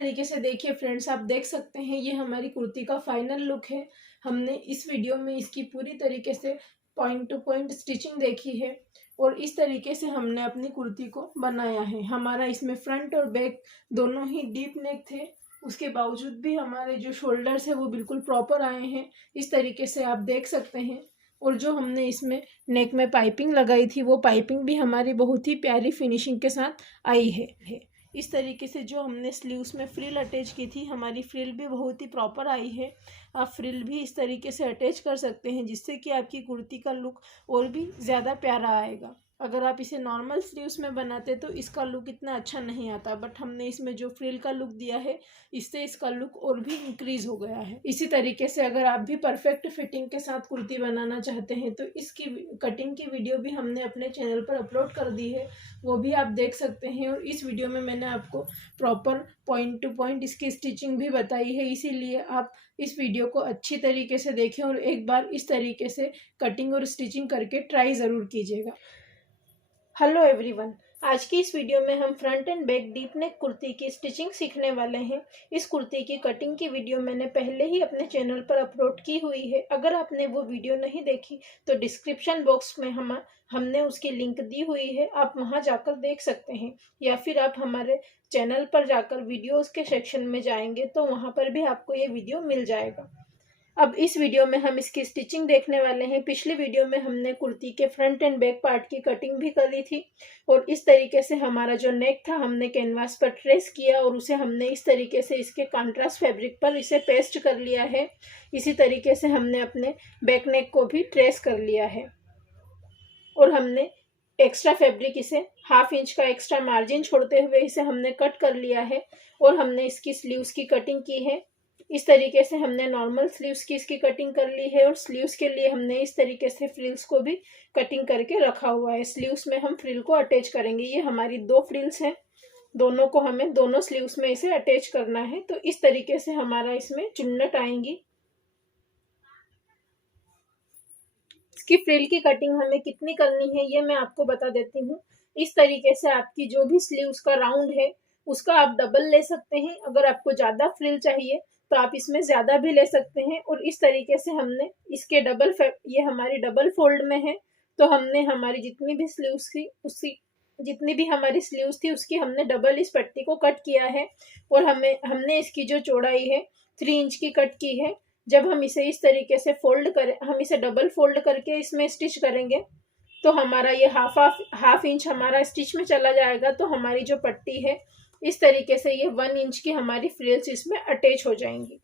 तरीके से देखिए फ्रेंड्स, आप देख सकते हैं ये हमारी कुर्ती का फाइनल लुक है। हमने इस वीडियो में इसकी पूरी तरीके से पॉइंट टू पॉइंट स्टिचिंग देखी है और इस तरीके से हमने अपनी कुर्ती को बनाया है। हमारा इसमें फ्रंट और बैक दोनों ही डीप नेक थे, उसके बावजूद भी हमारे जो शोल्डर्स है वो बिल्कुल प्रॉपर आए हैं। इस तरीके से आप देख सकते हैं। और जो हमने इसमें नेक में पाइपिंग लगाई थी वो पाइपिंग भी हमारी बहुत ही प्यारी फिनिशिंग के साथ आई है। इस तरीके से जो हमने स्लीव्स में फ्रिल अटैच की थी, हमारी फ्रिल भी बहुत ही प्रॉपर आई है। आप फ्रिल भी इस तरीके से अटैच कर सकते हैं जिससे कि आपकी कुर्ती का लुक और भी ज़्यादा प्यारा आएगा। अगर आप इसे नॉर्मल स्लीव्स में बनाते तो इसका लुक इतना अच्छा नहीं आता, बट हमने इसमें जो फ्रिल का लुक दिया है इससे इसका लुक और भी इंक्रीज हो गया है। इसी तरीके से अगर आप भी परफेक्ट फिटिंग के साथ कुर्ती बनाना चाहते हैं तो इसकी कटिंग की वीडियो भी हमने अपने चैनल पर अपलोड कर दी है, वो भी आप देख सकते हैं। और इस वीडियो में मैंने आपको प्रॉपर पॉइंट टू पॉइंट इसकी स्टिचिंग भी बताई है, इसीलिए आप इस वीडियो को अच्छी तरीके से देखें और एक बार इस तरीके से कटिंग और स्टिचिंग करके ट्राई ज़रूर कीजिएगा। हेलो एवरीवन, आज की इस वीडियो में हम front end back deep neck kurti की स्टिचिंग सीखने वाले हैं। इस कुर्ती की कटिंग की वीडियो मैंने पहले ही अपने चैनल पर अपलोड की हुई है। अगर आपने वो वीडियो नहीं देखी तो डिस्क्रिप्शन बॉक्स में हमने उसकी लिंक दी हुई है, आप वहां जाकर देख सकते हैं, या फिर आप हमारे चैनल पर जाकर वीडियोस के सेक्शन में जाएंगे तो वहां पर भी आपको ये वीडियो मिल जाएगा। अब इस वीडियो में हम इसकी स्टिचिंग देखने वाले हैं। पिछली वीडियो में हमने कुर्ती के फ्रंट एंड बैक पार्ट की कटिंग भी करी थी और इस तरीके से हमारा जो नेक था हमने कैनवास पर ट्रेस किया और उसे हमने इस तरीके से इसके कॉन्ट्रास्ट फैब्रिक पर इसे पेस्ट कर लिया है। इसी तरीके से हमने अपने बैक नेक को भी ट्रेस कर लिया है और हमने एक्स्ट्रा फैब्रिक इसे 1/2 इंच का एक्स्ट्रा मार्जिन छोड़ते हुए इसे हमने कट कर लिया है और हमने इसकी स्लीव्स की कटिंग की है। इस तरीके से हमने नॉर्मल स्लीव्स की इसकी कटिंग कर ली है और स्लीव्स के लिए हमने इस तरीके से फ्रिल्स को भी कटिंग करके रखा हुआ है। स्लीव्स में हम फ्रिल को अटैच करेंगे। ये हमारी 2 फ्रिल्स हैं, दोनों को हमें दोनों स्लीव्स में इसे अटैच करना है। तो इस तरीके से हमारा इसमें चुन्नट आएंगी। इसकी फ्रिल की कटिंग हमें कितनी करनी है ये मैं आपको बता देती हूँ। इस तरीके से आपकी जो भी स्लीव्स का राउंड है उसका आप डबल ले सकते हैं। अगर आपको ज़्यादा फ्रिल चाहिए तो आप इसमें ज़्यादा भी ले सकते हैं। और इस तरीके से हमने इसके ये हमारी डबल फोल्ड में है, तो हमने हमारी जितनी भी स्लीव्स थी उसकी हमने डबल इस पट्टी को कट किया है और हमने इसकी जो चौड़ाई है 3 इंच की कट की है। जब हम इसे इस तरीके से हम इसे डबल फोल्ड करके इसमें स्टिच करेंगे तो हमारा ये हाफ इंच हमारा स्टिच में चला जाएगा। तो हमारी जो पट्टी है इस तरीके से ये 1 इंच की हमारी फ्रिल्स इसमें अटैच हो जाएंगी।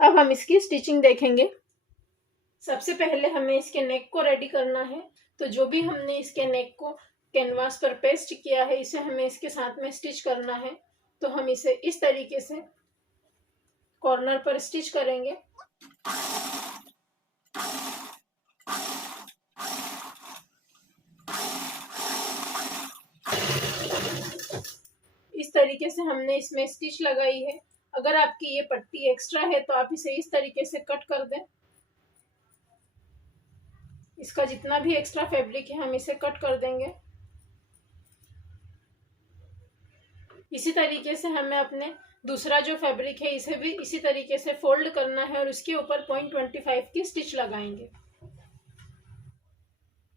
अब हम इसकी स्टिचिंग देखेंगे। सबसे पहले हमें इसके नेक को रेडी करना है। तो जो भी हमने इसके नेक को कैनवास पर पेस्ट किया है इसे हमें इसके साथ में स्टिच करना है। तो हम इसे इस तरीके से कॉर्नर पर स्टिच करेंगे। इस तरीके से हमने इसमें स्टिच लगाई है। अगर आपकी ये पट्टी एक्स्ट्रा है तो आप इसे इस तरीके से कट कर दें। इसका जितना भी एक्स्ट्रा फैब्रिक है हम इसे कट कर देंगे। इसी तरीके से हमें अपने दूसरा जो फैब्रिक है इसे भी इसी तरीके से फोल्ड करना है और उसके ऊपर 0.25 की स्टिच लगाएंगे।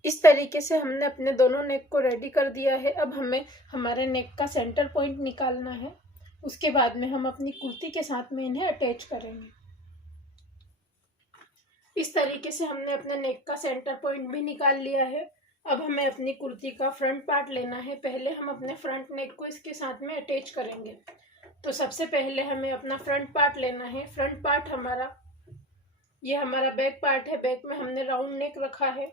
इस तरीके से हमने अपने दोनों नेक को रेडी कर दिया है। अब हमें हमारे नेक का सेंटर पॉइंट निकालना है। उसके बाद में हम अपनी कुर्ती के साथ में इन्हें अटैच करेंगे। इस तरीके से हमने अपने नेक का सेंटर पॉइंट भी निकाल लिया है। अब हमें अपनी कुर्ती का फ्रंट पार्ट लेना है। पहले हम अपने फ्रंट नेक को इसके साथ में अटैच करेंगे। तो सबसे पहले हमें अपना फ्रंट पार्ट लेना है। फ्रंट पार्ट ये हमारा बैक पार्ट है। बैक में हमने राउंड नेक रखा है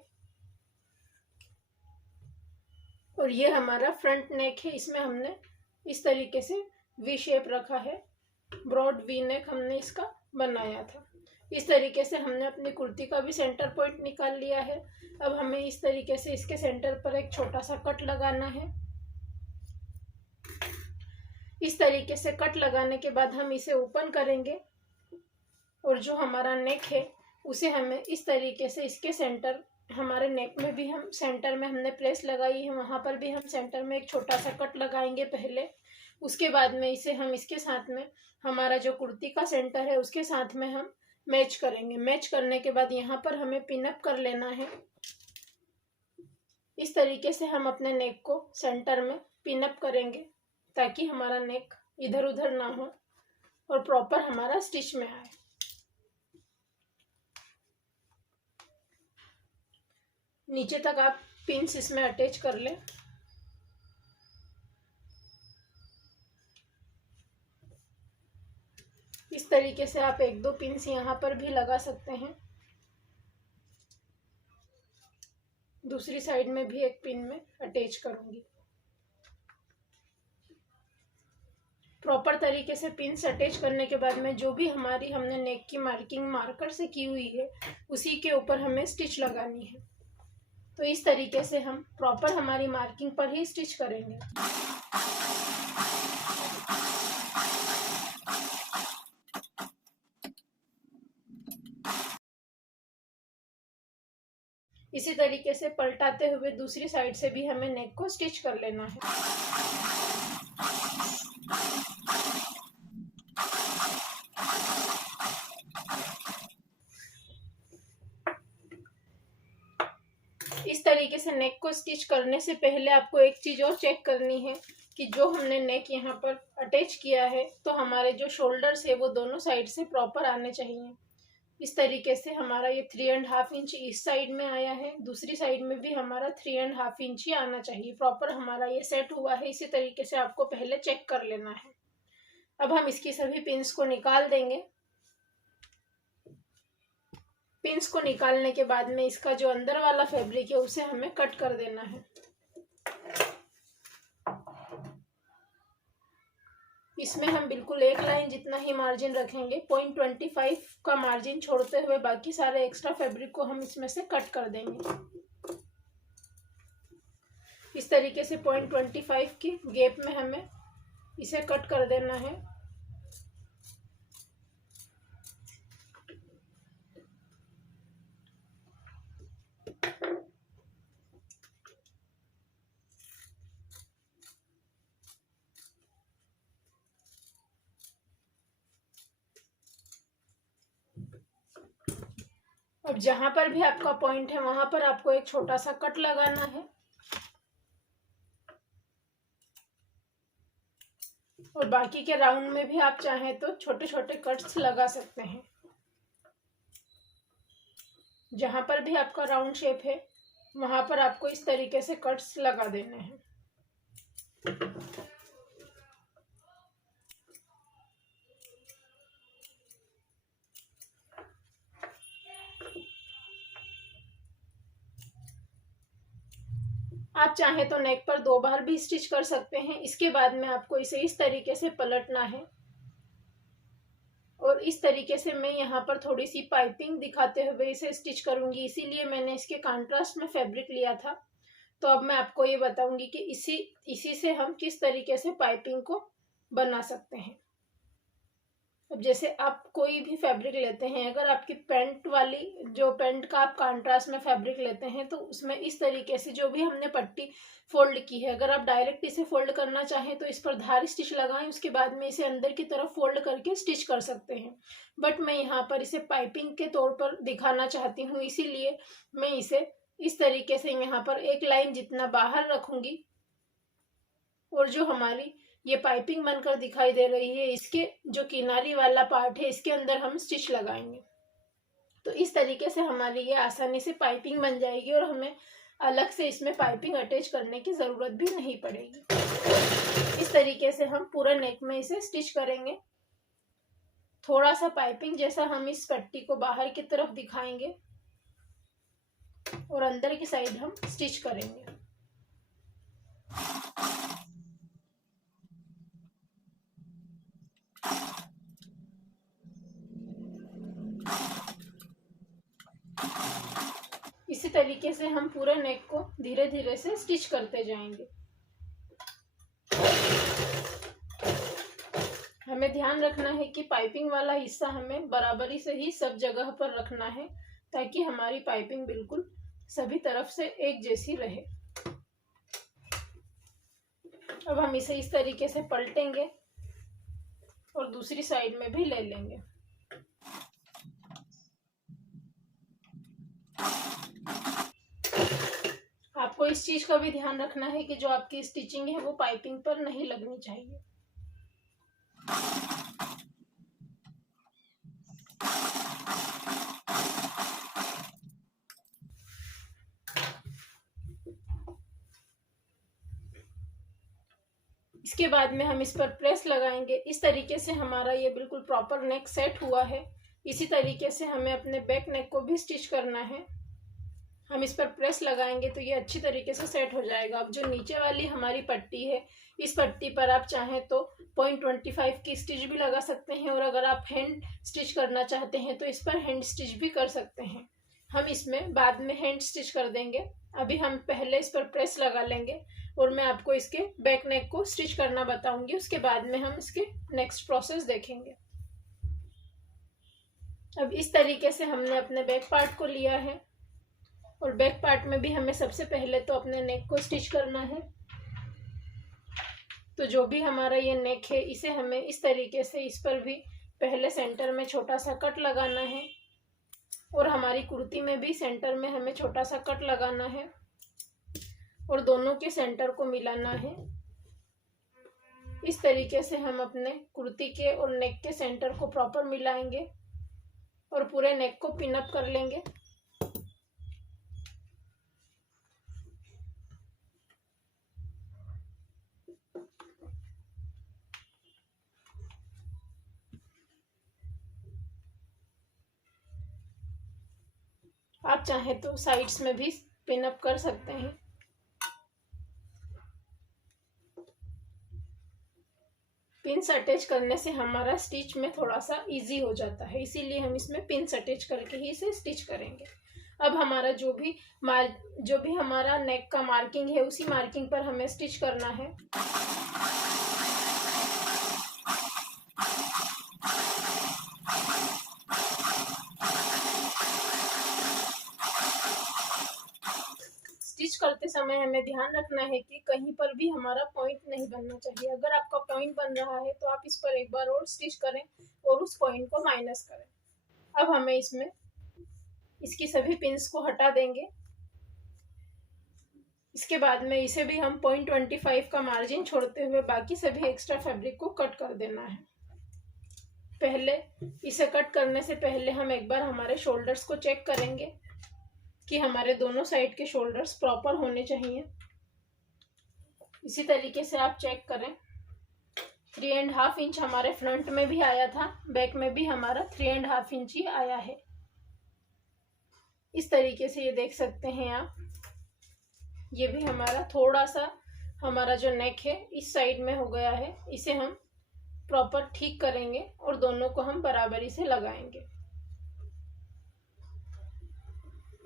और ये हमारा फ्रंट नेक है। इसमें हमने इस तरीके से वी शेप रखा है, ब्रॉड वी नेक हमने इसका बनाया था। इस तरीके से हमने अपनी कुर्ती का भी सेंटर पॉइंट निकाल लिया है। अब हमें इस तरीके से इसके सेंटर पर एक छोटा सा कट लगाना है। इस तरीके से कट लगाने के बाद हम इसे ओपन करेंगे और जो हमारा नेक है उसे हमें इस तरीके से इसके सेंटर, हमारे नेक में भी हम सेंटर में हमने प्रेस लगाई है, वहां पर भी हम सेंटर में एक छोटा सा कट लगाएंगे पहले। उसके बाद में इसे हम इसके साथ में हमारा जो कुर्ती का सेंटर है उसके साथ में हम मैच करेंगे। मैच करने के बाद यहाँ पर हमें पिन अप कर लेना है। इस तरीके से हम अपने नेक को सेंटर में पिन अप करेंगे ताकि हमारा नेक इधर उधर ना हो और प्रॉपर हमारा स्टिच में आए। नीचे तक आप पिन्स इसमें अटैच कर लें। इस तरीके से आप 1-2 पिन्स यहाँ पर भी लगा सकते हैं। दूसरी साइड में भी एक पिन में अटैच करूंगी। प्रॉपर तरीके से पिन्स अटैच करने के बाद में जो भी हमने नेक की मार्किंग मार्कर से की हुई है उसी के ऊपर हमें स्टिच लगानी है। तो इस तरीके से हम प्रॉपर हमारी मार्किंग पर ही स्टिच करेंगे। इसी तरीके से पलटाते हुए दूसरी साइड से भी हमें नेक को स्टिच कर लेना है। इस तरीके से नेक को स्टिच करने से पहले आपको एक चीज और चेक करनी है कि जो हमने नेक यहाँ पर अटैच किया है तो हमारे जो शोल्डर्स है वो दोनों साइड से प्रॉपर आने चाहिए। इस तरीके से हमारा ये 3.5 इंच इस साइड में आया है, दूसरी साइड में भी हमारा 3.5 इंच ही आना चाहिए। प्रॉपर हमारा ये सेट हुआ है। इसी तरीके से आपको पहले चेक कर लेना है। अब हम इसकी सभी पिन्स को निकाल देंगे। पिन्स को निकालने के बाद में इसका जो अंदर वाला फैब्रिक है उसे हमें कट कर देना है। इसमें हम बिल्कुल 1 लाइन जितना ही मार्जिन रखेंगे। 0.25 का मार्जिन छोड़ते हुए बाकी सारे एक्स्ट्रा फैब्रिक को हम इसमें से कट कर देंगे। इस तरीके से 0.25 की गैप में हमें इसे कट कर देना है। अब जहां पर भी आपका पॉइंट है वहां पर आपको एक छोटा सा कट लगाना है और बाकी के राउंड में भी आप चाहें तो छोटे छोटे कट्स लगा सकते हैं। जहां पर भी आपका राउंड शेप है वहां पर आपको इस तरीके से कट्स लगा देने हैं। आप चाहें तो नेक पर 2 बार भी स्टिच कर सकते हैं। इसके बाद में आपको इसे इस तरीके से पलटना है और इस तरीके से मैं यहाँ पर थोड़ी सी पाइपिंग दिखाते हुए इसे स्टिच करूंगी। इसीलिए मैंने इसके कंट्रास्ट में फैब्रिक लिया था। तो अब मैं आपको ये बताऊंगी कि इसी से हम किस तरीके से पाइपिंग को बना सकते हैं। अब जैसे आप कोई भी फैब्रिक लेते हैं, अगर आपकी पैंट का आप कंट्रास्ट में फैब्रिक लेते हैं तो उसमें इस तरीके से जो भी हमने पट्टी फोल्ड की है, अगर आप डायरेक्ट इसे फोल्ड करना चाहें तो इस पर धार स्टिच लगाएं, उसके बाद में इसे अंदर की तरफ फोल्ड करके स्टिच कर सकते हैं। बट मैं यहाँ पर इसे पाइपिंग के तौर पर दिखाना चाहती हूँ, इसीलिए मैं इसे इस तरीके से यहाँ पर 1 लाइन जितना बाहर रखूंगी और जो हमारी ये पाइपिंग बनकर दिखाई दे रही है इसके जो किनारी वाला पार्ट है इसके अंदर हम स्टिच लगाएंगे। तो इस तरीके से हमारी ये आसानी से पाइपिंग बन जाएगी और हमें अलग से इसमें पाइपिंग अटैच करने की ज़रूरत भी नहीं पड़ेगी। इस तरीके से हम पूरा नेक में इसे स्टिच करेंगे। थोड़ा सा पाइपिंग जैसा हम इस पट्टी को बाहर की तरफ दिखाएंगे और अंदर की साइड हम स्टिच करेंगे। इसी तरीके से हम पूरे नेक को धीरे धीरे से स्टिच करते जाएंगे। हमें ध्यान रखना है कि पाइपिंग वाला हिस्सा हमें बराबरी से ही सब जगह पर रखना है ताकि हमारी पाइपिंग बिल्कुल सभी तरफ से एक जैसी रहे। अब हम इसे इस तरीके से पलटेंगे और दूसरी साइड में भी ले लेंगे। आपको इस चीज का भी ध्यान रखना है कि जो आपकी स्टिचिंग है वो पाइपिंग पर नहीं लगनी चाहिए। इसके बाद में हम इस पर प्रेस लगाएंगे। इस तरीके से हमारा ये बिल्कुल प्रॉपर नेक सेट हुआ है। इसी तरीके से हमें अपने बैक नेक को भी स्टिच करना है। हम इस पर प्रेस लगाएंगे तो ये अच्छी तरीके से सेट हो जाएगा। अब जो नीचे वाली हमारी पट्टी है, इस पट्टी पर आप चाहें तो 0.25 की स्टिच भी लगा सकते हैं, और अगर आप हैंड स्टिच करना चाहते हैं तो इस पर हैंड स्टिच भी कर सकते हैं। हम इसमें बाद में हैंड स्टिच कर देंगे। अभी हम पहले इस पर प्रेस लगा लेंगे और मैं आपको इसके बैक नेक को स्टिच करना बताऊंगी। उसके बाद में हम इसके नेक्स्ट प्रोसेस देखेंगे। अब इस तरीके से हमने अपने बैक पार्ट को लिया है और बैक पार्ट में भी हमें सबसे पहले तो अपने नेक को स्टिच करना है। तो जो भी हमारा ये नेक है, इसे हमें इस तरीके से इस पर भी पहले सेंटर में छोटा सा कट लगाना है, और हमारी कुर्ती में भी सेंटर में हमें छोटा सा कट लगाना है और दोनों के सेंटर को मिलाना है। इस तरीके से हम अपने कुर्ती के और नेक के सेंटर को प्रॉपर मिलाएंगे और पूरे नेक को पिन अप कर लेंगे। आप चाहें तो साइड्स में भी पिन अप कर सकते हैं। पिन्स अटैच करने से हमारा स्टिच में थोड़ा सा इजी हो जाता है, इसीलिए हम इसमें पिन्स अटैच करके ही इसे स्टिच करेंगे। अब हमारा जो भी हमारा नेक का मार्किंग है, उसी मार्किंग पर हमें स्टिच करना है। स्टिच करते समय हमें ध्यान रखना है कि कहीं पर भी हमारा पॉइंट नहीं बनना चाहिए। अगर आपका पॉइंट बन रहा है तो आप इस पर एक बार और स्टिच करें और उस पॉइंट को माइनस करें। अब हमें इसमें इसकी सभी पिन्स को हटा देंगे। इसके बाद में इसे भी हम 0.25 का मार्जिन छोड़ते हुए बाकी सभी एक्स्ट्रा फैब्रिक को कट कर देना है। पहले इसे कट करने से पहले हम एक बार हमारे शोल्डर्स को चेक करेंगे कि हमारे दोनों साइड के शोल्डर्स प्रॉपर होने चाहिए। इसी तरीके से आप चेक करें। 3.5 इंच हमारे फ्रंट में भी आया था, बैक में भी हमारा 3.5 इंच ही आया है। इस तरीके से ये देख सकते हैं आप। ये भी हमारा थोड़ा सा हमारा जो नेक है इस साइड में हो गया है, इसे हम प्रॉपर ठीक करेंगे और दोनों को हम बराबरी से लगाएंगे।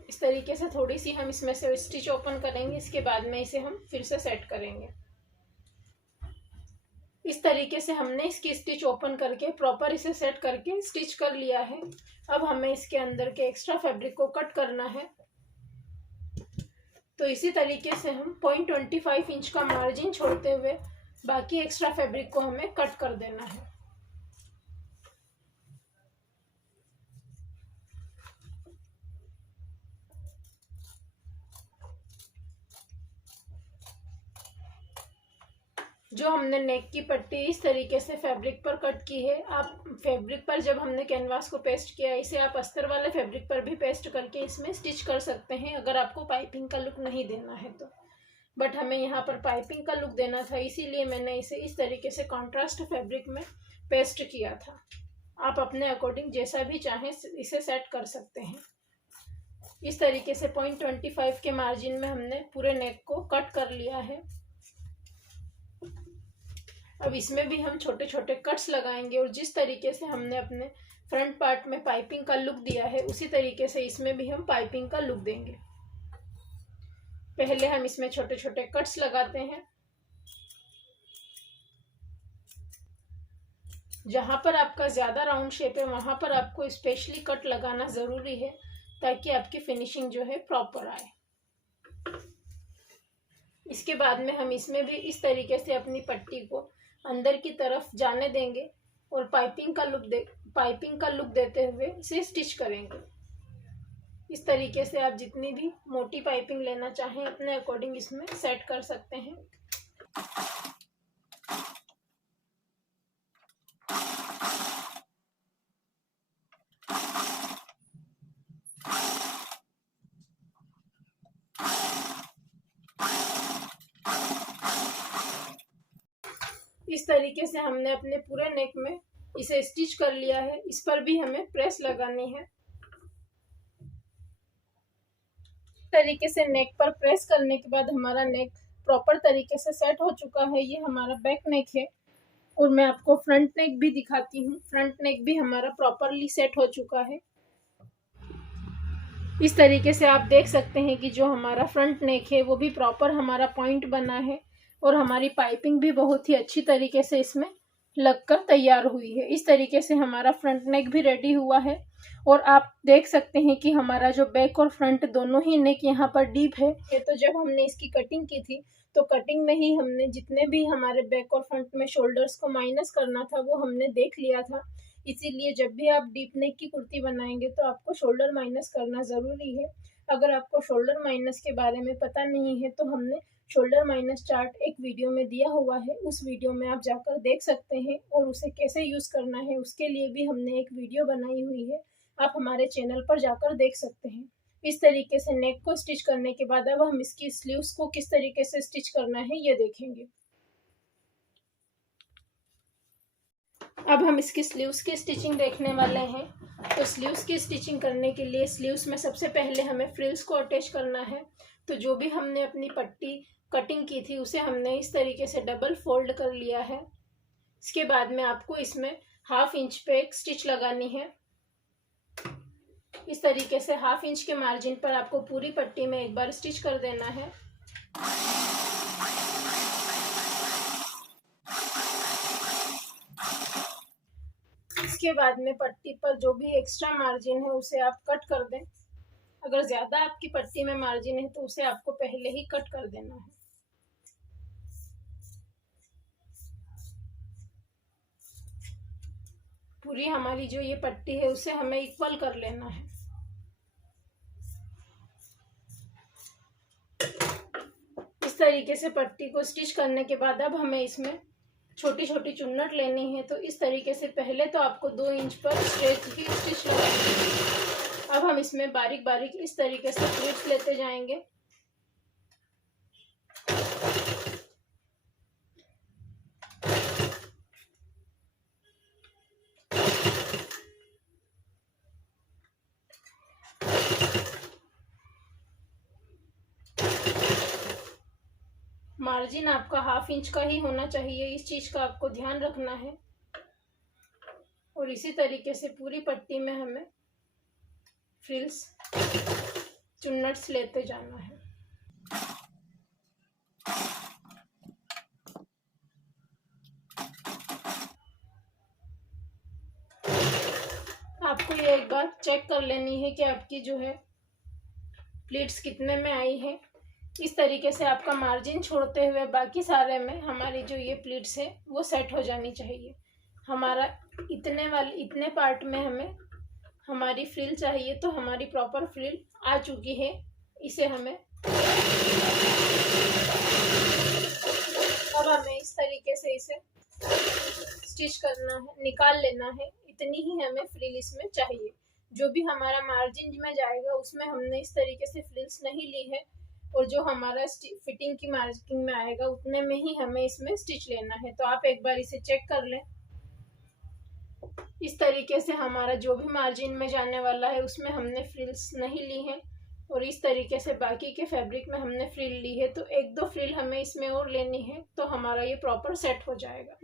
इस तरीके से थोड़ी सी हम इसमें से स्टिच ओपन करेंगे। इसके बाद में इसे हम फिर से सेट करेंगे। इस तरीके से हमने इसकी स्टिच ओपन करके प्रॉपर इसे सेट करके स्टिच कर लिया है। अब हमें इसके अंदर के एक्स्ट्रा फैब्रिक को कट करना है। तो इसी तरीके से हम 0.25 इंच का मार्जिन छोड़ते हुए बाकी एक्स्ट्रा फैब्रिक को हमें कट कर देना है। जो हमने नेक की पट्टी इस तरीके से फैब्रिक पर कट की है, आप फैब्रिक पर जब हमने कैनवास को पेस्ट किया, इसे आप अस्तर वाले फैब्रिक पर भी पेस्ट करके इसमें स्टिच कर सकते हैं अगर आपको पाइपिंग का लुक नहीं देना है तो। बट हमें यहाँ पर पाइपिंग का लुक देना था, इसीलिए मैंने इसे इस तरीके से कॉन्ट्रास्ट फैब्रिक में पेस्ट किया था। आप अपने अकॉर्डिंग जैसा भी चाहें इसे सेट कर सकते हैं। इस तरीके से 0.25 के मार्जिन में हमने पूरे नेक को कट कर लिया है। अब इसमें भी हम छोटे छोटे कट्स लगाएंगे और जिस तरीके से हमने अपने फ्रंट पार्ट में पाइपिंग का लुक दिया है, उसी तरीके से इसमें भी हम पाइपिंग का लुक देंगे। पहले हम इसमें छोटे छोटे कट्स लगाते हैं। जहां पर आपका ज्यादा राउंड शेप है वहां पर आपको स्पेशली कट लगाना जरूरी है, ताकि आपकी फिनिशिंग जो है प्रॉपर आए। इसके बाद में हम इसमें भी इस तरीके से अपनी पट्टी को अंदर की तरफ जाने देंगे और पाइपिंग का लुक देते हुए इसे स्टिच करेंगे। इस तरीके से आप जितनी भी मोटी पाइपिंग लेना चाहें अपने अकॉर्डिंग इसमें सेट कर सकते हैं। इस तरीके से हमने अपने पूरे नेक में इसे स्टिच कर लिया है। इस पर भी हमें प्रेस लगानी है। तरीके से नेक पर प्रेस करने के बाद हमारा नेक प्रॉपर तरीके से सेट हो चुका है। ये हमारा बैक नेक है और मैं आपको फ्रंट नेक भी दिखाती हूँ। फ्रंट नेक भी हमारा प्रॉपरली सेट हो चुका है। इस तरीके से आप देख सकते हैं कि जो हमारा फ्रंट नेक है वो भी प्रॉपर हमारा पॉइंट बना है और हमारी पाइपिंग भी बहुत ही अच्छी तरीके से इसमें लगकर तैयार हुई है। इस तरीके से हमारा फ्रंट नेक भी रेडी हुआ है और आप देख सकते हैं कि हमारा जो बैक और फ्रंट दोनों ही नेक यहाँ पर डीप है। तो जब हमने इसकी कटिंग की थी तो कटिंग में ही हमने जितने भी हमारे बैक और फ्रंट में शोल्डर्स को माइनस करना था वो हमने देख लिया था। इसीलिए जब भी आप डीप नेक की कुर्ती बनाएंगे तो आपको शोल्डर माइनस करना ज़रूरी है। अगर आपको शोल्डर माइनस के बारे में पता नहीं है तो हमने शोल्डर माइनस चार्ट एक वीडियो में दिया हुआ है। उस वीडियो में आप जाकर देख सकते हैं और उसे कैसे यूज़ करना है उसके लिए भी हमने एक वीडियो बनाई हुई है। आप हमारे चैनल पर जाकर देख सकते हैं। इस तरीके से नेक को स्टिच करने के बाद अब हम इसकी स्लीव्स को किस तरीके से स्टिच करना है ये देखेंगे। अब हम इसकी स्लीव्स की स्टिचिंग देखने वाले हैं। तो स्लीव्स की स्टिचिंग करने के लिए स्लीव्स में सबसे पहले हमें फ्रिल्स को अटैच करना है। तो जो भी हमने अपनी पट्टी कटिंग की थी उसे हमने इस तरीके से डबल फोल्ड कर लिया है। इसके बाद में आपको इसमें 1/2 इंच पे एक स्टिच लगानी है। इस तरीके से 1/2 इंच के मार्जिन पर आपको पूरी पट्टी में एक बार स्टिच कर देना है। इसके बाद में पट्टी पर जो भी एक्स्ट्रा मार्जिन है उसे आप कट कर दें। अगर ज़्यादा आपकी पट्टी में मार्जिन है तो उसे आपको पहले ही कट कर देना है। पूरी हमारी जो ये पट्टी है उसे हमें इक्वल कर लेना है। इस तरीके से पट्टी को स्टिच करने के बाद अब हमें इसमें छोटी छोटी चुन्नट लेनी है। तो इस तरीके से पहले तो आपको 2 इंच पर स्ट्रेट की स्टिच लगानी है। अब हम इसमें बारीक बारीक इस तरीके से प्लीट्स लेते जाएंगे। मार्जिन आपका 1/2 इंच का ही होना चाहिए, इस चीज़ का आपको ध्यान रखना है। और इसी तरीके से पूरी पट्टी में हमें फ्रिल्स चुन्नट्स लेते जाना है। आपको ये एक बार चेक कर लेनी है कि आपकी जो है प्लीट्स कितने में आई है। इस तरीके से आपका मार्जिन छोड़ते हुए बाकी सारे में हमारी जो ये प्लीट्स है वो सेट हो जानी चाहिए। हमारा इतने पार्ट में हमें हमारी फ्रिल चाहिए, तो हमारी प्रॉपर फ्रिल आ चुकी है। इसे हमें अब हमें इस तरीके से इसे स्टिच करना है, निकाल लेना है। इतनी ही हमें फ्रिल इसमें चाहिए। जो भी हमारा मार्जिन में जाएगा उसमें हमने इस तरीके से फ्रिल्स नहीं ली है और जो हमारा फिटिंग की मार्जिन में आएगा उतने में ही हमें इसमें स्टिच लेना है। तो आप एक बार इसे चेक कर लें। इस तरीके से हमारा जो भी मार्जिन में जाने वाला है उसमें हमने फ्रिल्स नहीं ली है और इस तरीके से बाकी के फैब्रिक में हमने फ्रिल ली है। तो 1-2 फ्रिल हमें इसमें और लेनी है तो हमारा ये प्रॉपर सेट हो जाएगा।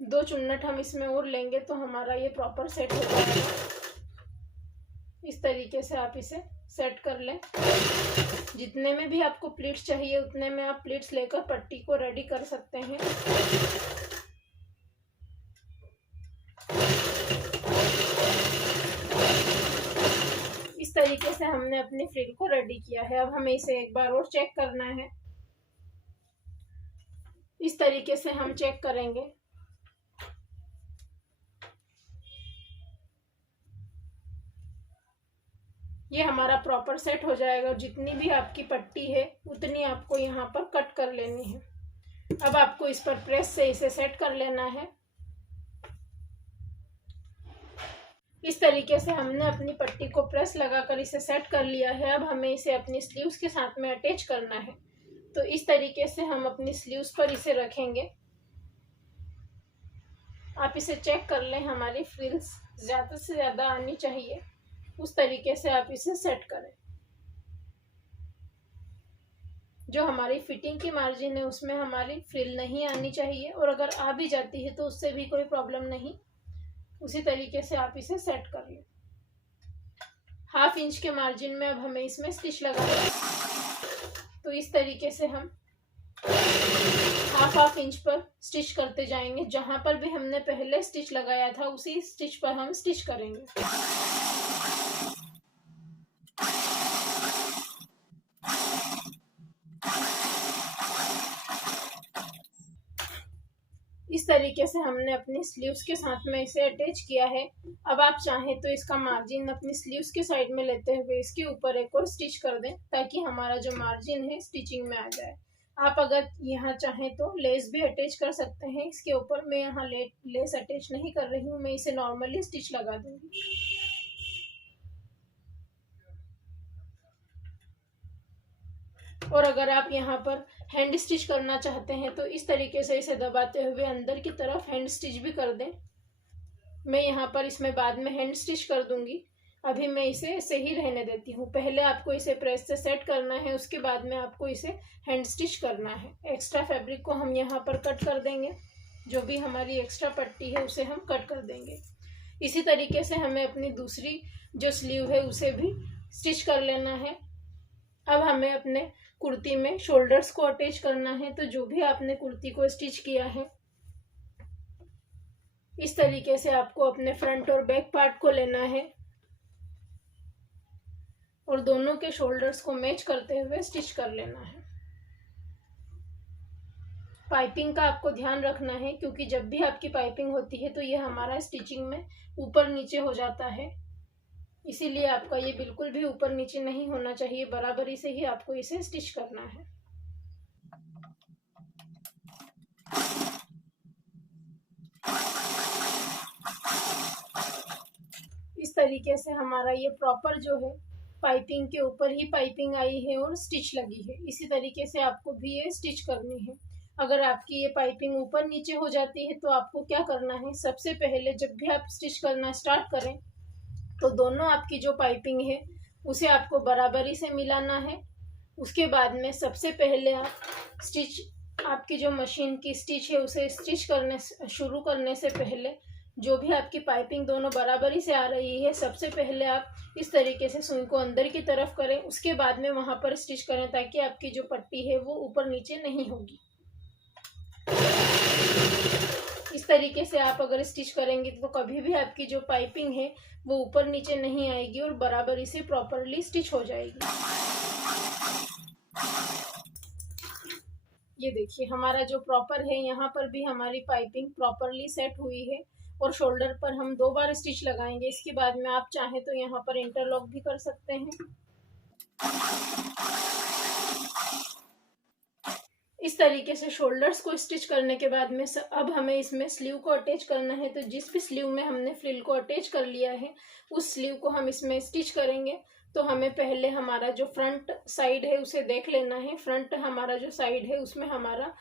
दो चुन्नट हम इसमें और लेंगे तो हमारा ये प्रॉपर सेट हो जाएगा। इस तरीके से आप इसे सेट कर लें। जितने में भी आपको प्लीट्स चाहिए उतने में आप प्लीट्स लेकर पट्टी को रेडी कर सकते हैं। इस तरीके से हमने अपनी फ्रिल को रेडी किया है। अब हमें इसे एक बार और चेक करना है। इस तरीके से हम चेक करेंगे। ये हमारा प्रॉपर सेट हो जाएगा। जितनी भी आपकी पट्टी है उतनी आपको यहाँ पर कट कर लेनी है। अब आपको इस पर प्रेस से इसे सेट कर लेना है। इस तरीके से हमने अपनी पट्टी को प्रेस लगाकर इसे सेट कर लिया है। अब हमें इसे अपनी स्लीव्स के साथ में अटैच करना है। तो इस तरीके से हम अपनी स्लीव्स पर इसे रखेंगे। आप इसे चेक कर लें, हमारी फ्रिल्स ज़्यादा से ज़्यादा आनी चाहिए, उस तरीके से आप इसे सेट करें। जो हमारी फिटिंग की मार्जिन है उसमें हमारी फ्रिल नहीं आनी चाहिए, और अगर आ भी जाती है तो उससे भी कोई प्रॉब्लम नहीं। उसी तरीके से आप इसे सेट कर लें। 1/2 इंच के मार्जिन में अब हमें इसमें स्टिच लगाना। तो इस तरीके से हम 1/2 इंच पर स्टिच करते जाएंगे। जहां पर भी हमने पहले स्टिच लगाया था उसी स्टिच पर हम स्टिच करेंगे। इस तरीके से हमने अपनी स्लीव्स के साथ में इसे अटैच किया है। अब आप चाहें तो इसका मार्जिन अपनी स्लीव्स के साइड में लेते हुए इसके ऊपर एक और स्टिच कर दें, ताकि हमारा जो मार्जिन है स्टिचिंग में आ जाए। आप अगर यहाँ चाहें तो लेस भी अटैच कर सकते हैं इसके ऊपर। मैं यहाँ लेस अटैच नहीं कर रही हूँ, मैं इसे नॉर्मली स्टिच लगा दूंगी। और अगर आप यहाँ पर हैंड स्टिच करना चाहते हैं तो इस तरीके से इसे दबाते हुए अंदर की तरफ हैंड स्टिच भी कर दें। मैं यहाँ पर इसमें बाद में हैंड स्टिच कर दूंगी, अभी मैं इसे ऐसे ही रहने देती हूँ। पहले आपको इसे प्रेस से सेट करना है, उसके बाद में आपको इसे हैंड स्टिच करना है। एक्स्ट्रा फैब्रिक को हम यहाँ पर कट कर देंगे। जो भी हमारी एक्स्ट्रा पट्टी है उसे हम कट कर देंगे। इसी तरीके से हमें अपनी दूसरी जो स्लीव है उसे भी स्टिच कर लेना है। अब हमें अपने कुर्ती में शोल्डर्स को अटैच करना है। तो जो भी आपने कुर्ती को स्टिच किया है इस तरीके से आपको अपने फ्रंट और बैक पार्ट को लेना है और दोनों के शोल्डर्स को मैच करते हुए स्टिच कर लेना है। पाइपिंग का आपको ध्यान रखना है, क्योंकि जब भी आपकी पाइपिंग होती है तो ये हमारा स्टिचिंग में ऊपर नीचे हो जाता है। इसीलिए आपका ये बिल्कुल भी ऊपर नीचे नहीं होना चाहिए, बराबरी से ही आपको इसे स्टिच करना है। इस तरीके से हमारा ये प्रॉपर जो है पाइपिंग के ऊपर ही पाइपिंग आई है और स्टिच लगी है। इसी तरीके से आपको भी ये स्टिच करनी है। अगर आपकी ये पाइपिंग ऊपर नीचे हो जाती है तो आपको क्या करना है, सबसे पहले जब भी आप स्टिच करना स्टार्ट करें तो दोनों आपकी जो पाइपिंग है उसे आपको बराबरी से मिलाना है। उसके बाद में सबसे पहले आप स्टिच, आपकी जो मशीन की स्टिच है उसे स्टिच करने शुरू करने से पहले जो भी आपकी पाइपिंग दोनों बराबरी से आ रही है, सबसे पहले आप इस तरीके से सुई को अंदर की तरफ करें। उसके बाद में वहां पर स्टिच करें, ताकि आपकी जो पट्टी है वो ऊपर नीचे नहीं होगी। इस तरीके से आप अगर स्टिच करेंगे तो कभी भी आपकी जो पाइपिंग है वो ऊपर नीचे नहीं आएगी और बराबरी से प्रॉपरली स्टिच हो जाएगी। ये देखिए हमारा जो प्रॉपर है, यहाँ पर भी हमारी पाइपिंग प्रॉपरली सेट हुई है और शोल्डर पर हम 2 बार स्टिच लगाएंगे। इसके बाद में आप चाहें तो यहाँ पर इंटरलॉक भी कर सकते हैं। इस तरीके से शोल्डर्स को स्टिच करने के बाद में अब हमें इसमें स्लीव को अटैच करना है। तो जिस भी स्लीव में हमने फ्रिल को अटैच कर लिया है उस स्लीव को हम इसमें स्टिच करेंगे। तो हमें पहले हमारा जो फ्रंट साइड है उसे देख लेना है। फ्रंट हमारा जो साइड है उसमें हमारा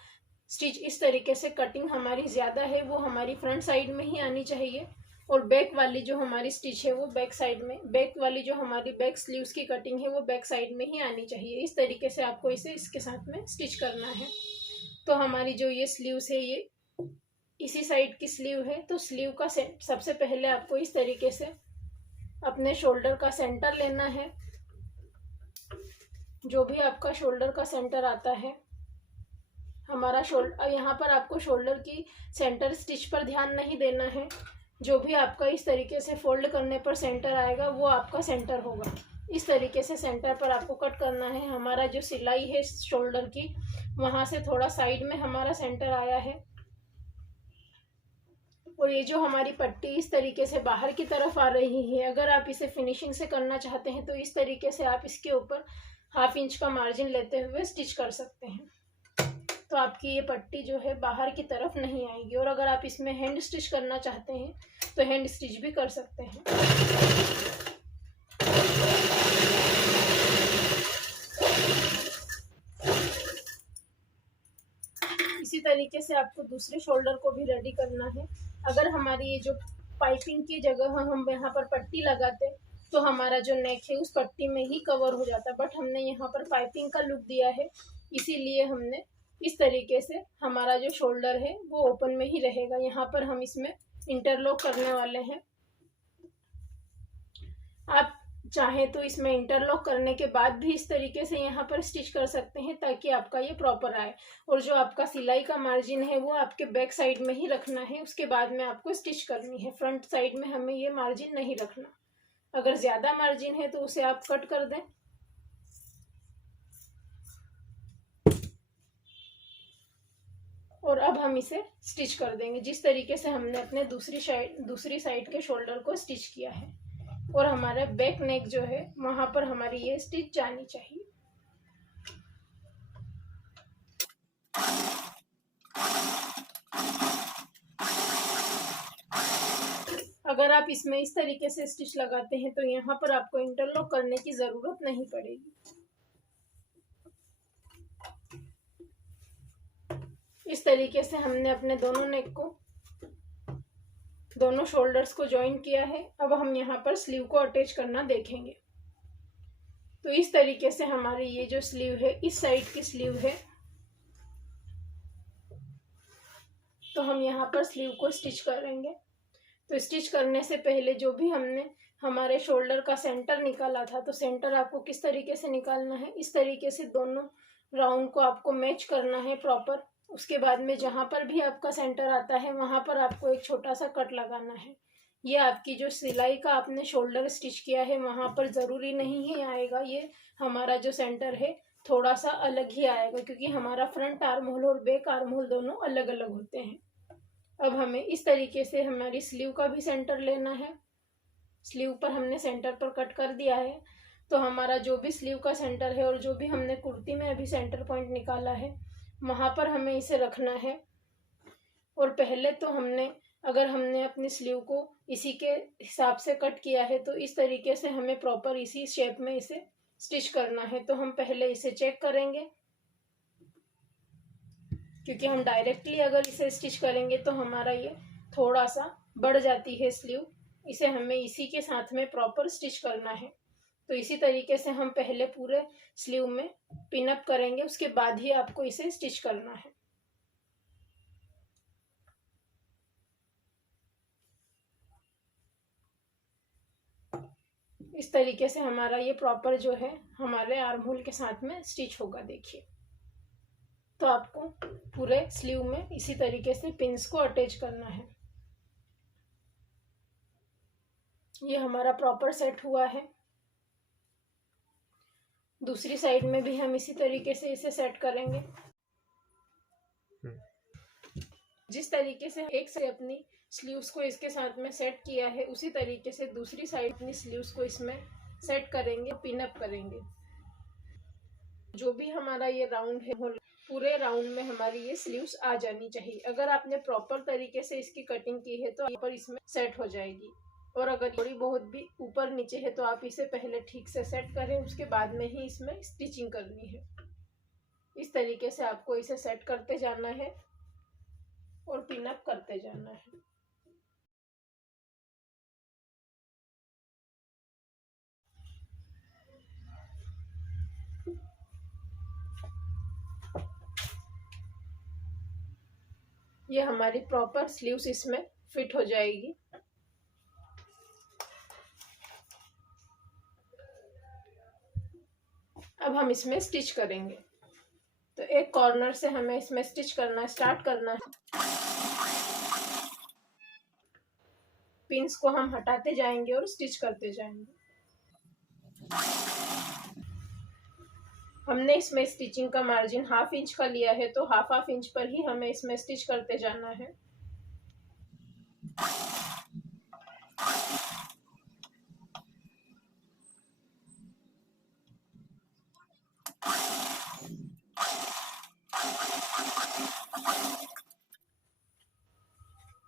स्टिच इस तरीके से कटिंग हमारी ज़्यादा है वो हमारी फ्रंट साइड में ही आनी चाहिए, और बैक वाली जो हमारी स्टिच है वो बैक साइड में, बैक वाली जो हमारी बैक स्लीव्स की कटिंग है वो बैक साइड में ही आनी चाहिए। इस तरीके से आपको इसे इसके साथ में स्टिच करना है। तो हमारी जो ये स्लीव्स है ये इसी साइड की स्लीव है। तो स्लीव का सबसे पहले आपको इस तरीके से अपने शोल्डर का सेंटर लेना है। जो भी आपका शोल्डर का सेंटर आता है, हमारा शोल्डर, यहाँ पर आपको शोल्डर की सेंटर स्टिच पर ध्यान नहीं देना है। जो भी आपका इस तरीके से फोल्ड करने पर सेंटर आएगा वो आपका सेंटर होगा। इस तरीके से सेंटर पर आपको कट करना है। हमारा जो सिलाई है शोल्डर की, वहाँ से थोड़ा साइड में हमारा सेंटर आया है और ये जो हमारी पट्टी इस तरीके से बाहर की तरफ आ रही है। अगर आप इसे फिनिशिंग से करना चाहते हैं तो इस तरीके से आप इसके ऊपर 1/2 इंच का मार्जिन लेते हुए स्टिच कर सकते हैं, तो आपकी ये पट्टी जो है बाहर की तरफ नहीं आएगी। और अगर आप इसमें हैंड स्टिच करना चाहते हैं तो हैंड स्टिच भी कर सकते हैं। इसी तरीके से आपको दूसरे शोल्डर को भी रेडी करना है। अगर हमारी ये जो पाइपिंग की जगह हम यहाँ पर पट्टी लगाते तो हमारा जो नेक है उस पट्टी में ही कवर हो जाता, बट हमने यहाँ पर पाइपिंग का लुक दिया है, इसीलिए हमने इस तरीके से हमारा जो शोल्डर है वो ओपन में ही रहेगा। यहाँ पर हम इसमें इंटरलॉक करने वाले हैं। आप चाहें तो इसमें इंटरलॉक करने के बाद भी इस तरीके से यहाँ पर स्टिच कर सकते हैं ताकि आपका ये प्रॉपर आए। और जो आपका सिलाई का मार्जिन है वो आपके बैक साइड में ही रखना है, उसके बाद में आपको स्टिच करनी है। फ्रंट साइड में हमें ये मार्जिन नहीं रखना। अगर ज़्यादा मार्जिन है तो उसे आप कट कर दें। और अब हम इसे स्टिच कर देंगे जिस तरीके से हमने अपने दूसरी साइड के शोल्डर को स्टिच किया है। और हमारा बैक नेक जो है वहां पर हमारी ये स्टिच जानी चाहिए। अगर आप इसमें इस तरीके से स्टिच लगाते हैं तो यहाँ पर आपको इंटरलॉक करने की जरूरत नहीं पड़ेगी। इस तरीके से हमने अपने दोनों नेक को, दोनों शोल्डर्स को ज्वाइन किया है। अब हम यहाँ पर स्लीव को अटैच करना देखेंगे। तो इस तरीके से हमारी ये जो स्लीव है, इस साइड की स्लीव है, तो हम यहाँ पर स्लीव को स्टिच करेंगे। तो स्टिच करने से पहले जो भी हमने हमारे शोल्डर का सेंटर निकाला था, तो सेंटर आपको किस तरीके से निकालना है, इस तरीके से दोनों राउंड को आपको मैच करना है प्रॉपर। उसके बाद में जहाँ पर भी आपका सेंटर आता है वहाँ पर आपको एक छोटा सा कट लगाना है। ये आपकी जो सिलाई का आपने शोल्डर स्टिच किया है वहाँ पर ज़रूरी नहीं ही आएगा, ये हमारा जो सेंटर है थोड़ा सा अलग ही आएगा, क्योंकि हमारा फ्रंट आर्म होल और बैक आर्म होल दोनों अलग अलग होते हैं। अब हमें इस तरीके से हमारी स्लीव का भी सेंटर लेना है। स्लीव पर हमने सेंटर पर कट कर दिया है, तो हमारा जो भी स्लीव का सेंटर है और जो भी हमने कुर्ती में अभी सेंटर पॉइंट निकाला है वहाँ पर हमें इसे रखना है। और पहले तो अगर हमने अपनी स्लीव को इसी के हिसाब से कट किया है तो इस तरीके से हमें प्रॉपर इसी शेप में इसे स्टिच करना है। तो हम पहले इसे चेक करेंगे, क्योंकि हम डायरेक्टली अगर इसे स्टिच करेंगे तो हमारा ये थोड़ा सा बढ़ जाती है स्लीव, इसे हमें इसी के साथ में प्रॉपर स्टिच करना है। तो इसी तरीके से हम पहले पूरे स्लीव में पिन अप करेंगे, उसके बाद ही आपको इसे स्टिच करना है। इस तरीके से हमारा ये प्रॉपर जो है हमारे आर्म होल के साथ में स्टिच होगा। देखिए, तो आपको पूरे स्लीव में इसी तरीके से पिन्स को अटैच करना है। ये हमारा प्रॉपर सेट हुआ है। दूसरी साइड में भी हम इसी तरीके से इसे सेट करेंगे। जिस तरीके से एक से अपनी स्लीव्स को इसके साथ में सेट किया है उसी तरीके से दूसरी साइड अपनी स्लीव्स को इसमें सेट करेंगे, पिन अप करेंगे। जो भी हमारा ये राउंड है पूरे राउंड में हमारी ये स्लीव्स आ जानी चाहिए। अगर आपने प्रॉपर तरीके से इसकी कटिंग की है तो यहाँ पर इसमें सेट हो जाएगी। और अगर थोड़ी बहुत भी ऊपर नीचे है तो आप इसे पहले ठीक से सेट करें, उसके बाद में ही इसमें स्टिचिंग करनी है। इस तरीके से आपको इसे सेट करते जाना है और पिन अप करते जाना है। ये हमारी प्रॉपर स्लीव्स इसमें फिट हो जाएगी। अब हम इसमें स्टिच करेंगे। तो एक कॉर्नर से हमें इसमें स्टिच करना स्टार्ट करना है। पिन्स को हम हटाते जाएंगे और स्टिच करते जाएंगे। हमने इसमें स्टिचिंग का मार्जिन 1/2 इंच का लिया है, तो 1/2 इंच पर ही हमें इसमें स्टिच करते जाना है।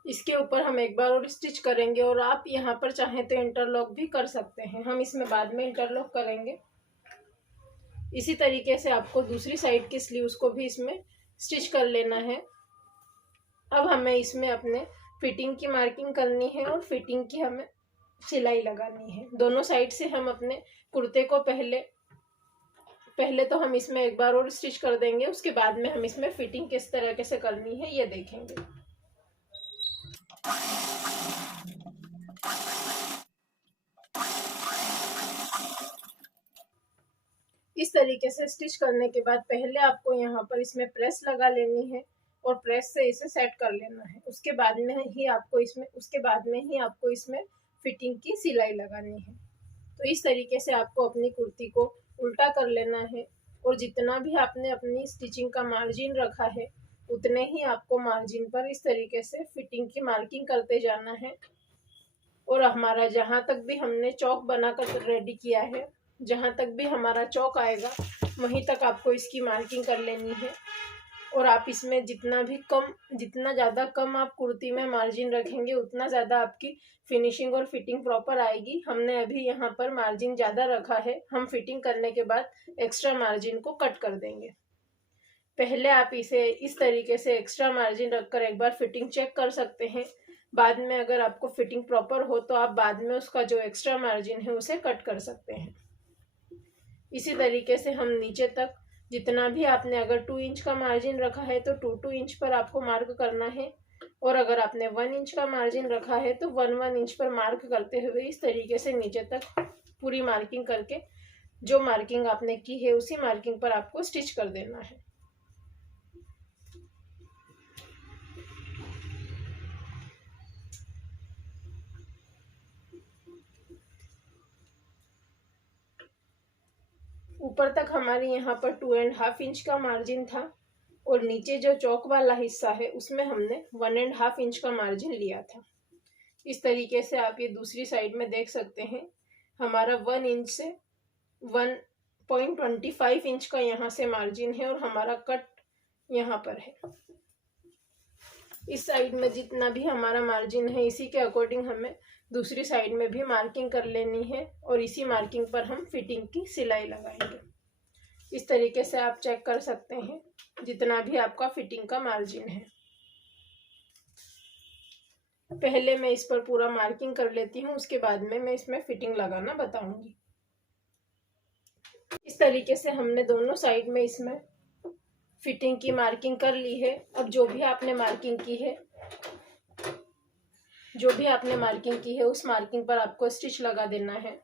इसके ऊपर हम एक बार और स्टिच करेंगे और आप यहाँ पर चाहें तो इंटरलॉक भी कर सकते हैं, हम इसमें बाद में इंटरलॉक करेंगे। इसी तरीके से आपको दूसरी साइड की स्लीव्स को भी इसमें स्टिच कर लेना है। अब हमें इसमें अपने फिटिंग की मार्किंग करनी है और फिटिंग की हमें सिलाई लगानी है। दोनों साइड से हम अपने कुर्ते को पहले तो हम इसमें एक बार और स्टिच कर देंगे, उसके बाद में हम इसमें फिटिंग किस तरह से करनी है ये देखेंगे। इस तरीके से स्टिच करने के बाद पहले आपको यहाँ पर इसमें प्रेस लगा लेनी है और प्रेस से इसे सेट कर लेना है। उसके बाद में ही आपको इसमें फिटिंग की सिलाई लगानी है। तो इस तरीके से आपको अपनी कुर्ती को उल्टा कर लेना है और जितना भी आपने अपनी स्टिचिंग का मार्जिन रखा है उतने ही आपको मार्जिन पर इस तरीके से फिटिंग की मार्किंग करते जाना है। और हमारा जहाँ तक भी हमने चौक बनाकर रेडी किया है, जहाँ तक भी हमारा चौक आएगा वहीं तक आपको इसकी मार्किंग कर लेनी है। और आप इसमें जितना ज़्यादा कम आप कुर्ती में मार्जिन रखेंगे उतना ज़्यादा आपकी फिनिशिंग और फिटिंग प्रॉपर आएगी। हमने अभी यहाँ पर मार्जिन ज़्यादा रखा है, हम फिटिंग करने के बाद एक्स्ट्रा मार्जिन को कट कर देंगे। पहले आप इसे इस तरीके से एक्स्ट्रा मार्जिन रखकर एक बार फिटिंग चेक कर सकते हैं। बाद में अगर आपको फिटिंग प्रॉपर हो तो आप बाद में उसका जो एक्स्ट्रा मार्जिन है उसे कट कर सकते हैं। इसी तरीके से हम नीचे तक जितना भी आपने अगर 2 इंच का मार्जिन रखा है तो 2 इंच पर आपको मार्क करना है, और अगर आपने 1 इंच का मार्जिन रखा है तो 1 इंच पर मार्क करते हुए इस तरीके से नीचे तक पूरी मार्किंग करके जो मार्किंग आपने की है उसी मार्किंग पर आपको स्टिच कर देना है। ऊपर तक हमारे यहाँ पर 2.5 इंच का मार्जिन था और नीचे जो चौक वाला हिस्सा है उसमें हमने 1.5 इंच का मार्जिन लिया था। इस तरीके से आप ये दूसरी साइड में देख सकते हैं, हमारा 1 इंच से 1.25 इंच का यहाँ से मार्जिन है और हमारा कट यहाँ पर है। इस साइड में जितना भी हमारा मार्जिन है इसी के अकॉर्डिंग हमें दूसरी साइड में भी मार्किंग कर लेनी है और इसी मार्किंग पर हम फिटिंग की सिलाई लगाएंगे। इस तरीके से आप चेक कर सकते हैं जितना भी आपका फिटिंग का मार्जिन है। पहले मैं इस पर पूरा मार्किंग कर लेती हूँ, उसके बाद में मैं इसमें फिटिंग लगाना बताऊंगी। इस तरीके से हमने दोनों साइड में इसमें फिटिंग की मार्किंग कर ली है। अब जो भी आपने मार्किंग की है उस मार्किंग पर आपको स्टिच लगा देना है।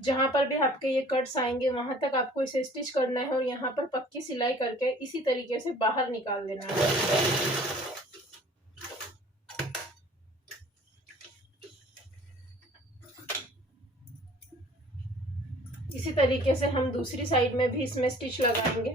जहां पर भी आपके ये कट्स आएंगे वहां तक आपको इसे स्टिच करना है और यहाँ पर पक्की सिलाई करके इसी तरीके से बाहर निकाल देना है। इसी तरीके से हम दूसरी साइड में भी इसमें स्टिच लगाएंगे।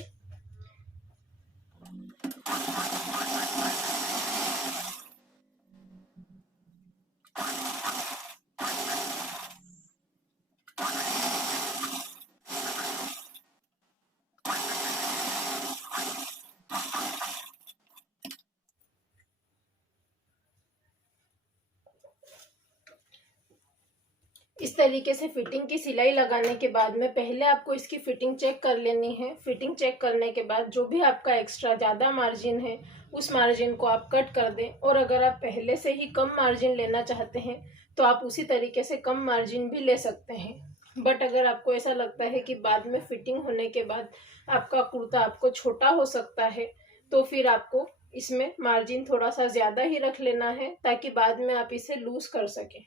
इस तरीके से फिटिंग की सिलाई लगाने के बाद में पहले आपको इसकी फिटिंग चेक कर लेनी है। फिटिंग चेक करने के बाद जो भी आपका एक्स्ट्रा ज़्यादा मार्जिन है उस मार्जिन को आप कट कर दें, और अगर आप पहले से ही कम मार्जिन लेना चाहते हैं तो आप उसी तरीके से कम मार्जिन भी ले सकते हैं। बट अगर आपको ऐसा लगता है कि बाद में फिटिंग होने के बाद आपका कुर्ता आपको छोटा हो सकता है तो फिर आपको इसमें मार्जिन थोड़ा सा ज़्यादा ही रख लेना है ताकि बाद में आप इसे लूज कर सकें।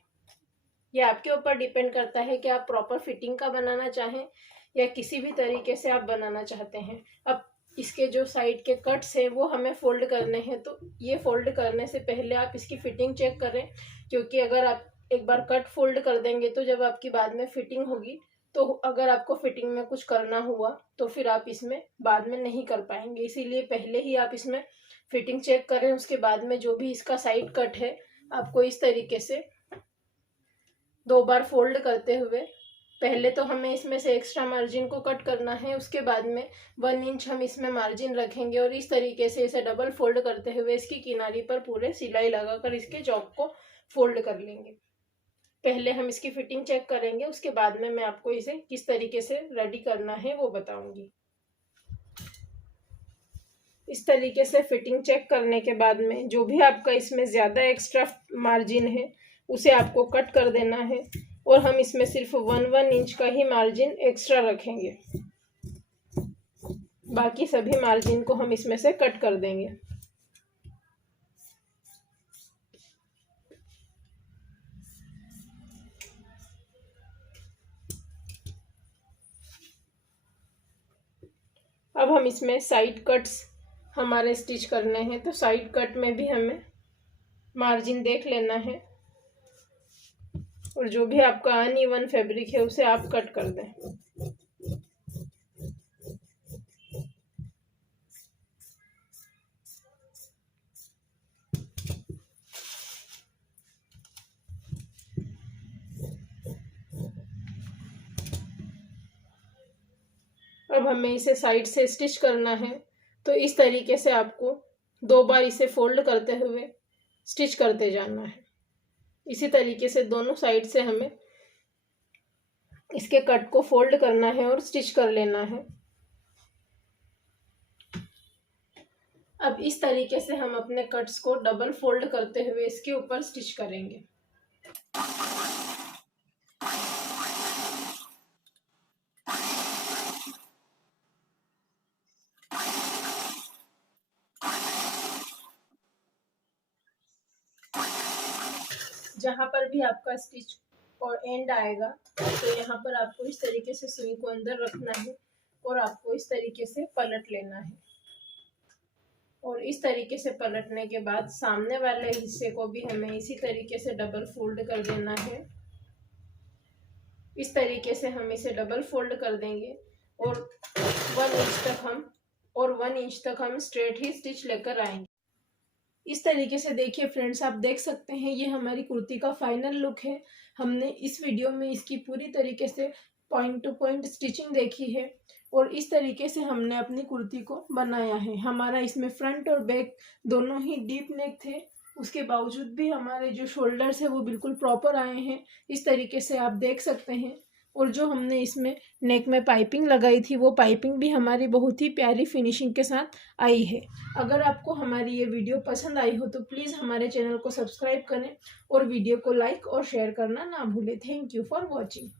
ये आपके ऊपर डिपेंड करता है कि आप प्रॉपर फिटिंग का बनाना चाहें या किसी भी तरीके से आप बनाना चाहते हैं। अब इसके जो साइड के कट्स हैं वो हमें फोल्ड करने हैं। तो ये फोल्ड करने से पहले आप इसकी फिटिंग चेक करें, क्योंकि अगर आप एक बार कट फोल्ड कर देंगे तो जब आपकी बाद में फिटिंग होगी, तो अगर आपको फिटिंग में कुछ करना हुआ तो फिर आप इसमें बाद में नहीं कर पाएंगे। इसीलिए पहले ही आप इसमें फिटिंग चेक करें। उसके बाद में जो भी इसका साइड कट है आपको इस तरीके से 2 बार फोल्ड करते हुए, पहले तो हमें इसमें से एक्स्ट्रा मार्जिन को कट करना है, उसके बाद में 1 इंच हम इसमें मार्जिन रखेंगे और इस तरीके से इसे डबल फोल्ड करते हुए इसकी किनारी पर पूरे सिलाई लगाकर इसके चौक को फोल्ड कर लेंगे। पहले हम इसकी फिटिंग चेक करेंगे, उसके बाद में मैं आपको इसे किस तरीके से रेडी करना है वो बताऊंगी। इस तरीके से फिटिंग चेक करने के बाद में जो भी आपका इसमें ज़्यादा एक्स्ट्रा मार्जिन है उसे आपको कट कर देना है और हम इसमें सिर्फ 1 इंच का ही मार्जिन एक्स्ट्रा रखेंगे। बाकी सभी मार्जिन को हम इसमें से कट कर देंगे। अब हम इसमें साइड कट्स हमारे स्टिच करने हैं, तो साइड कट में भी हमें मार्जिन देख लेना है और जो भी आपका अनइवन फैब्रिक है उसे आप कट कर दें। अब हमें इसे साइड से स्टिच करना है, तो इस तरीके से आपको 2 बार इसे फोल्ड करते हुए स्टिच करते जाना है। इसी तरीके से दोनों साइड से हमें इसके कट को फोल्ड करना है और स्टिच कर लेना है। अब इस तरीके से हम अपने कट्स को डबल फोल्ड करते हुए इसके ऊपर स्टिच करेंगे। जहाँ पर भी आपका स्टिच और एंड आएगा तो यहाँ पर आपको इस तरीके से सुई को अंदर रखना है और आपको इस तरीके से पलट लेना है। और इस तरीके से पलटने के बाद सामने वाले हिस्से को भी हमें इसी तरीके से डबल फोल्ड कर देना है। इस तरीके से हम इसे डबल फोल्ड कर देंगे और 1 इंच तक हम स्ट्रेट ही स्टिच लेकर आएंगे। इस तरीके से देखिए फ्रेंड्स, आप देख सकते हैं ये हमारी कुर्ती का फाइनल लुक है। हमने इस वीडियो में इसकी पूरी तरीके से पॉइंट टू पॉइंट स्टिचिंग देखी है और इस तरीके से हमने अपनी कुर्ती को बनाया है। हमारा इसमें फ्रंट और बैक दोनों ही डीप नेक थे, उसके बावजूद भी हमारे जो शोल्डर्स है वो बिल्कुल प्रॉपर आए हैं। इस तरीके से आप देख सकते हैं। और जो हमने इसमें नेक में पाइपिंग लगाई थी वो पाइपिंग भी हमारी बहुत ही प्यारी फिनिशिंग के साथ आई है। अगर आपको हमारी ये वीडियो पसंद आई हो तो प्लीज़ हमारे चैनल को सब्सक्राइब करें और वीडियो को लाइक और शेयर करना ना भूलें। Thank you for watching.